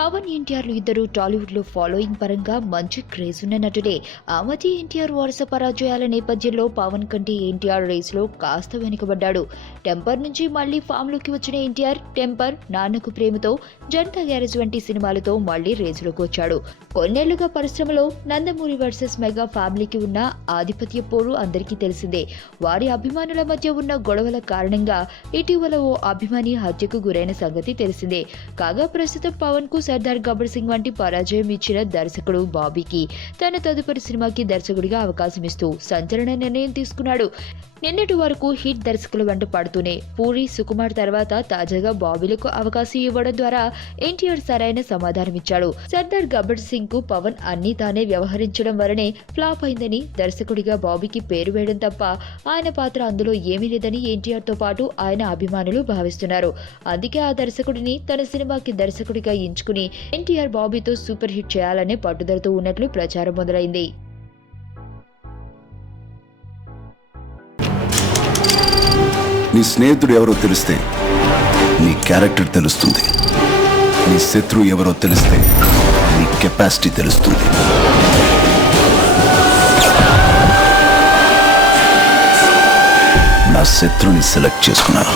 పవన్ ఎన్టీఆర్లు ఇద్దరు టాలీవుడ్ లో ఫాలోయింగ్ పరంగా మంచి క్రేజ్ ఉన్న నటుడే. ఆ మధ్య ఎన్టీఆర్ వరుస పరాజయాల నేపథ్యంలో పవన్ కంటే ఎన్టీఆర్ రేస్ లో కాస్త వెనుకబడ్డాడు. టెంపర్ నుంచి మళ్లీ ఫామ్ లోకి వచ్చిన ఎన్టీఆర్ టెంపర్, నాన్నకు ప్రేమతో, జనతా గ్యారేజ్ వంటి సినిమాలతో మళ్లీ రేసులోకి వచ్చాడు. కొన్నేళ్లుగా పరిశ్రమలో నందమూరి వర్సెస్ మెగా ఫ్యామిలీకి ఉన్న ఆధిపత్య పోరు అందరికీ తెలిసిందే. వారి అభిమానుల మధ్య ఉన్న గొడవల కారణంగా ఇటీవల ఓ అభిమాని హత్యకు గురైన సంగతి తెలిసిందే. కాగా ప్రస్తుతం పవన్ కు సర్దార్ గబ్బర్ సింగ్ వంటి పరాజయం ఇచ్చిన దర్శకుడు బాబీకి తన తదుపరి సినిమాకి దర్శకుడిగా అవకాశం ఇస్తూ సంచలన నిర్ణయం తీసుకున్నాడు. నిన్నటి వరకు హిట్ దర్శకుల వెంట పడుతూనే పూరి, సుకుమార్ తర్వాత తాజాగా బాబీలకు అవకాశం ఇవ్వడం ద్వారా ఎన్టీఆర్ సరైన సమాధానమిచ్చాడు. సర్దార్ గబ్బర్ సింగ్ కు పవన్ అన్ని తానే వ్యవహరించడం వల్లనే ఫ్లాప్ అయిందని, దర్శకుడిగా బాబీకి పేరు వేయడం తప్ప ఆయన పాత్ర అందులో ఏమీ లేదని ఎన్టీఆర్ తో పాటు ఆయన అభిమానులు భావిస్తున్నారు. అందుకే ఆ దర్శకుడిని తన సినిమాకి దర్శకుడిగా ఎంచుకుని ఎన్టీఆర్ బాబీతో సూపర్ హిట్ చేయాలనే పట్టుదలతో ఉన్నట్లు ప్రచారం మొదలైంది. నీ స్నేహితుడు ఎవరో తెలిస్తే నీ క్యారెక్టర్ తెలుస్తుంది. నీ శత్రువు ఎవరో తెలిస్తే నీ కెపాసిటీ తెలుస్తుంది. నా శత్రువుని సెలెక్ట్ చేసుకున్నాను.